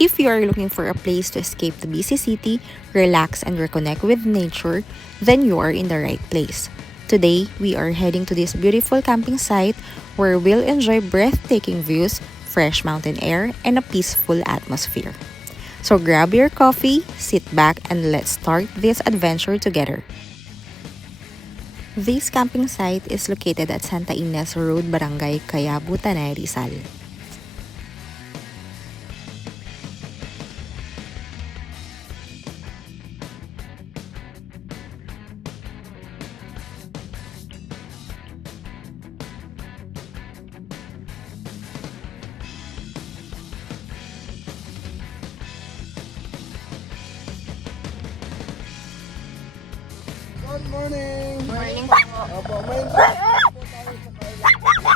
If you are looking for a place to escape the busy city, relax, and reconnect with nature, then you are in the right place. Today, we are heading to this beautiful camping site where we'll enjoy breathtaking views, fresh mountain air, and a peaceful atmosphere. So grab your coffee, sit back, and let's start this adventure together. This camping site is located at Santa Ines Road, Barangay Cayabu, Tanay, Rizal. Good morning! Morning po. Opo, may po tayo sa Carla.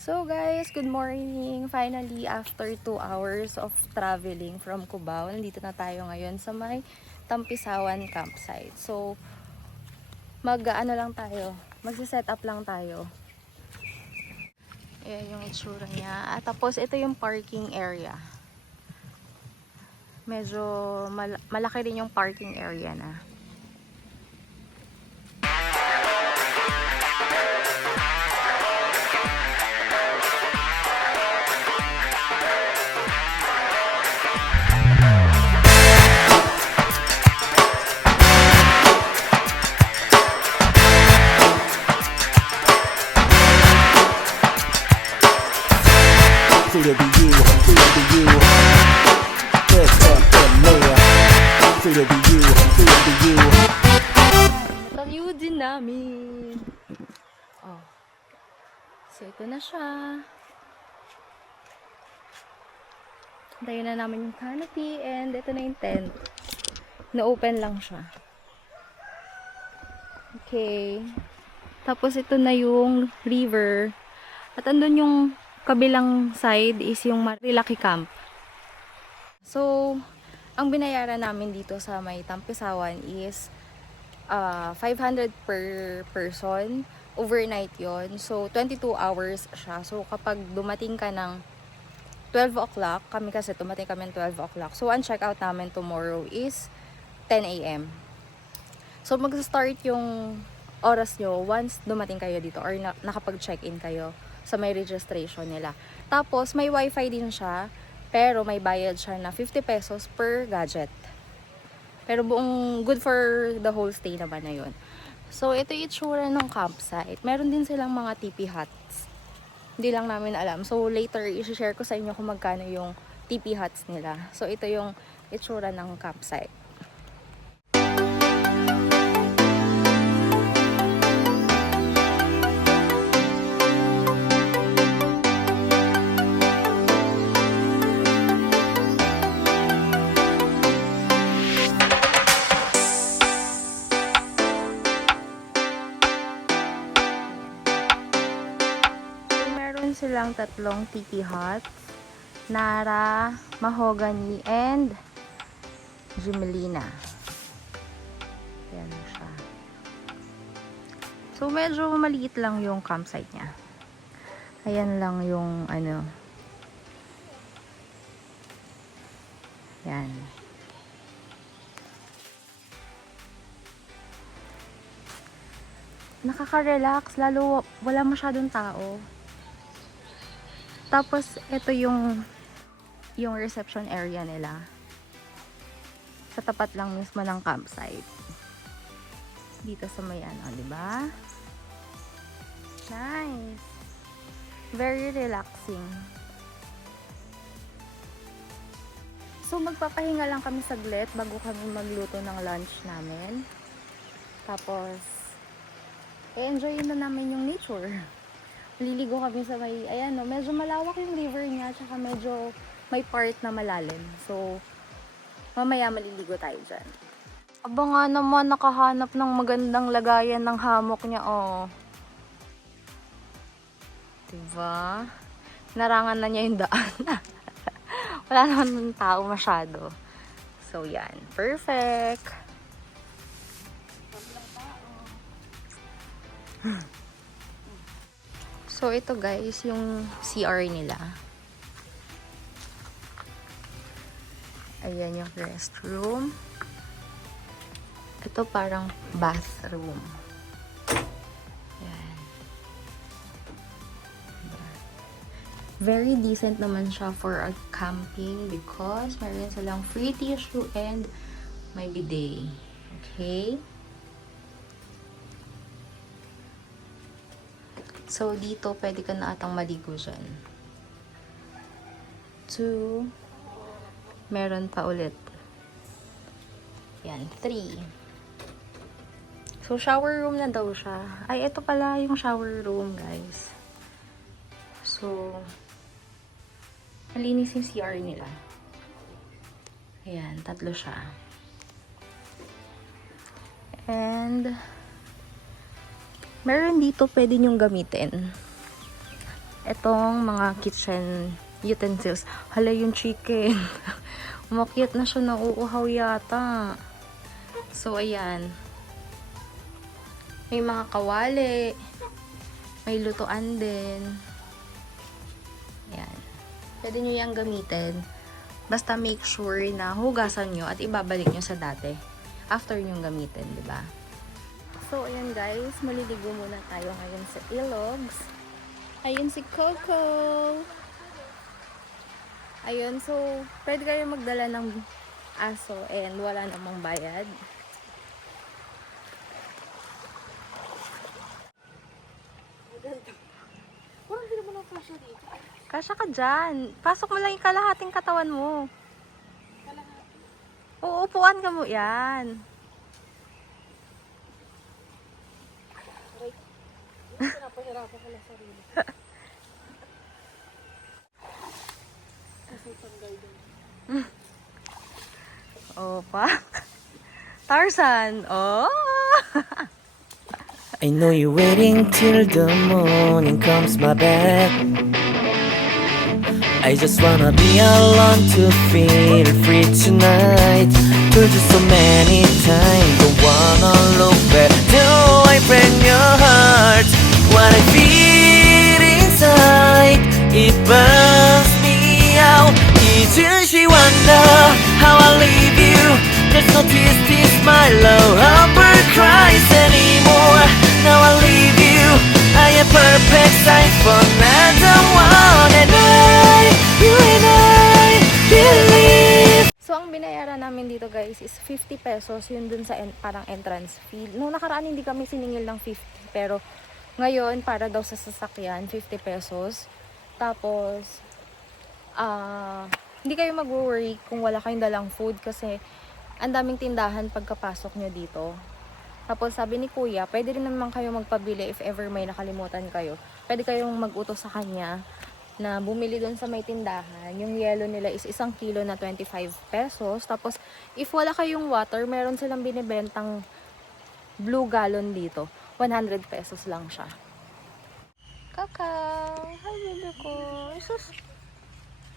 So guys, good morning! Finally, after 2 hours of traveling from Cubao, nandito na tayo ngayon sa may Tampisawan campsite. So, mag-ano lang tayo, magsi-set up lang tayo. Ayan yung itsura niya. At tapos, ito yung parking area. Medyo malaki rin yung parking area na. Free to be you, free to be you. Live up and live. Free to be you, free to be you. Tayo din namin. Oh. So, ito na siya. Tayo na namin yung canopy and ito na yung tent. Na-open lang siya. Okay. Tapos ito na yung river. At andun yung kabilang side is yung Marilaki Camp. So, ang binayaran namin dito sa may Tampisawan is 500 per person. Overnight yon. So, 22 hours siya. So, kapag dumating ka ng 12 o'clock, kami kasi dumating kami ng 12 o'clock. So, ang check out namin tomorrow is 10 a.m. So, mag-start yung oras nyo once dumating kayo dito or nakapag-check-in kayo sa may registration nila. Tapos, may wifi din siya, pero may bayad siya na 50 pesos per gadget. Pero buong good for the whole stay naman na yun. So, ito yung itsura ng campsite. Meron din silang mga TP huts. Hindi lang namin alam. So, later, i-share ko sa inyo kung magkano yung TP huts nila. So, ito yung itsura ng campsite. Silang tatlong tiki huts, Nara, Mahogany, and Gimelina. Yan siya. So, medyo maliit lang yung campsite niya. Ayan lang yung ano. Yan. Nakaka-relax, lalo wala masyadong tao. Tapos, ito yung reception area nila. Sa tapat lang mismo ng campsite. Dito sa may ano, di ba? Nice. Very relaxing. So, magpapahinga lang kami saglit bago kami magluto ng lunch namin. Tapos, enjoyin na namin yung nature. Liligo kami sa may, ayan no, medyo malawak yung river niya, tsaka medyo may part na malalim. So, mamaya maliligo tayo dyan. Aba nga naman, nakahanap ng magandang lagayan ng hammock niya, oh. Diba? Narangan na niya yung daan. Wala naman ng tao masyado. So, yan. Perfect. So, ito guys, yung CR nila. Ayan yung restroom. Ito parang bathroom. Ayan. Very decent naman siya for a camping because meron silang free tissue and may bidet. Okay? So, dito pwede ka na atang maligo dyan. 2. Meron pa ulit. Yan, 3. So, shower room na daw siya. Ay, ito pala yung shower room, guys. So, malinis yung CR nila. Ayan, 3 siya. And, meron dito pwede nyong gamitin. Itong mga kitchen utensils. Hala yung chicken. Umakyat na siya, nauuhaw yata. So, ayan. May mga kawali. May lutuan din. Ayan. Pwede nyo yung gamitin. Basta make sure na hugasan nyo at ibabalik nyo sa dati. After nyo gamitin, di ba? So, ayan guys. Maliligo muna tayo ngayon sa Ilogs. Ayun si Coco. Ayun, so, pwede kayo magdala ng aso and wala namang bayad. Parang hindi naman ang kasya dito. Kasya ka dyan. Pasok mo lang yung kalahating katawan mo. Kalahati. Uupuan ka mo yan. Aray. Yung pinapahirapan ko lang sarili. Kasi tanggal doon. Opa. Tarzan. Oh. I know you're waiting till the morning comes my bed. I just wanna be alone to feel free tonight. Told you so many times, don't wanna look back. Do I break your heart? What I feel inside, it burns me out. Didn't she wonder how I leave you? There's no tears, my love, Humber cries anymore. Now I leave you, I am perfect size for another one. And you and I believe. So, ang binayaran namin dito guys is 50 pesos. Yun dun sa parang entrance fee. Nung nakaraan hindi kami siningil ng 50. Pero ngayon, para daw sa sasakyan, 50 pesos. Tapos, hindi kayo mag-worry kung wala kayong dalang food kasi ang daming tindahan pagkapasok nyo dito. Tapos sabi ni Kuya, pwede rin naman kayo magpabili if ever may nakalimutan kayo. Pwede kayong mag-utos sa kanya na bumili doon sa may tindahan. Yung yellow nila is 1 kilo na 25 pesos. Tapos if wala kayong water, meron silang binibentang blue gallon dito. 100 pesos lang siya. Kakao! Hi, baby ko! Sus!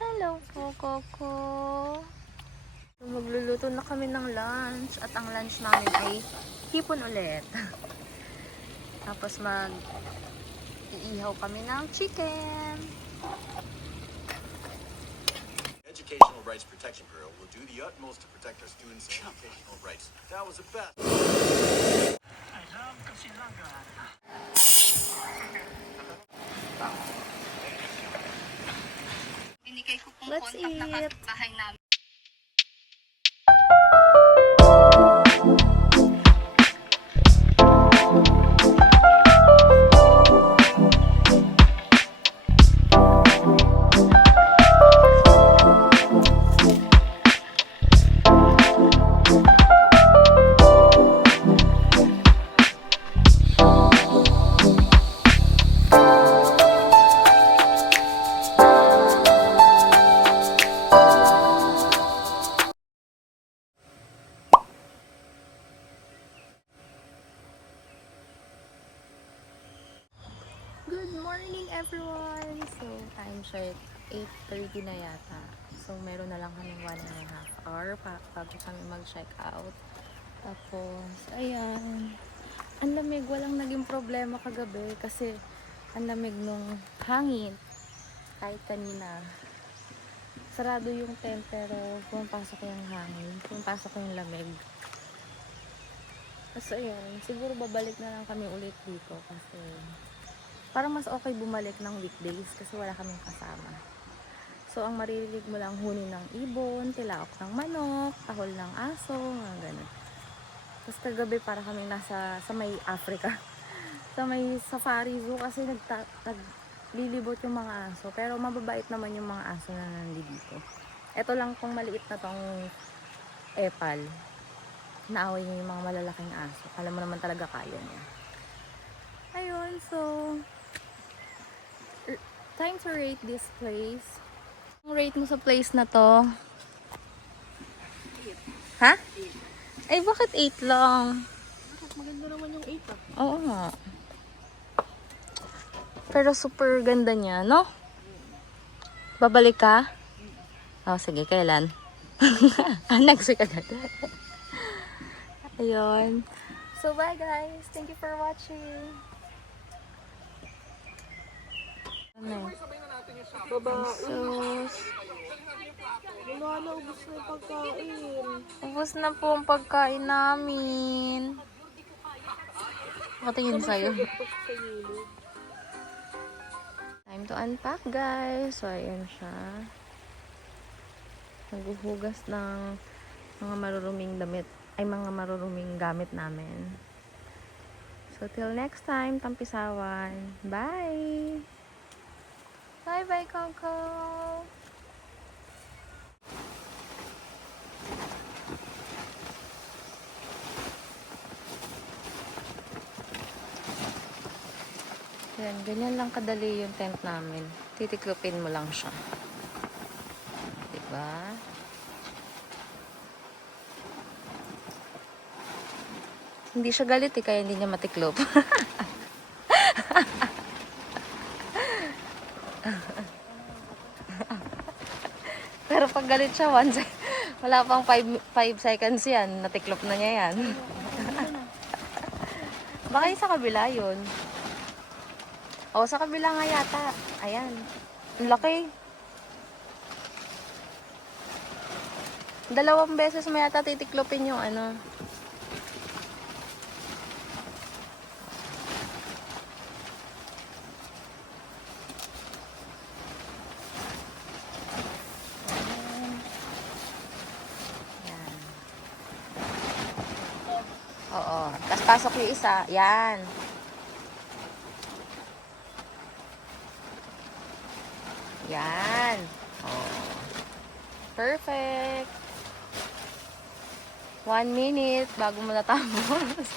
Hello po, Coco! Magluluto na kami ng lunch. At ang lunch namin ay hipon ulit. Tapos iihaw kami ng chicken. Educational Rights Protection Bureau will do the utmost to protect our students' educational rights. That was the best. Let's eat! Good morning everyone! So, time check, 8:30 na yata. So, meron na lang kami 1.5 hour bago kami mag-check out. Tapos, ayan. Ang lamig, walang naging problema kagabi kasi ang lamig nung hangin. Kahit kanina. Sarado yung tent pero pumapasok yung hangin. Pumapasok yung lamig. So, ayun. Siguro babalik na lang kami ulit dito kasi parang mas okay bumalik ng weekdays kasi wala kaming kasama. So, ang maririnig mo lang huni ng ibon, tilaok ng manok, tahol ng aso, mga ganun. Tapos kagabi para kaming nasa sa may Africa. Sa may safari zoo kasi naglilibot yung mga aso. Pero mababait naman yung mga aso na nandito. Ito lang pong maliit na tong epal. Naaway niya yung mga malalaking aso. Alam mo naman talaga kaya niya. Ayun, so time to rate this place. Ang rate mo sa place na to? 8. Ha? 8. Ay, bakit 8 lang? Maganda naman yung 8 ah. Oo nga. Pero super ganda niya, no? Babalik ka? Oh, sige, kailan? Next week agad. Ayun. So, bye guys. Thank you for watching. Babae. Wala na, ubos na yung pagkain. Ubus na po ang pagkain namin. Makatingin sa'yo. Sa gilid. Time to unpack, guys. So, ayan siya. Naghuhugas ng mga maruruming damit. Ay, mga maruruming gamit namin. So, till next time, Tampisawan. Bye! Bye-bye, Coco! Yan, ganyan lang kadali yung tent namin. Titiklopin mo lang siya. Diba? Hindi siya galit kaya hindi niya matiklop. Pero pag galit siya, wala pang 5 seconds yan. Natiklop na niya yan. Baka yung sa kabila yun. O, sa kabila nga yata. Ayan. Ang laki. 2 beses mo yata titiklopin yung ano. Yan. Oo. Tapos pasok yung isa. Yan. Yan. Oh. Perfect. 1 minute bago mo natapos.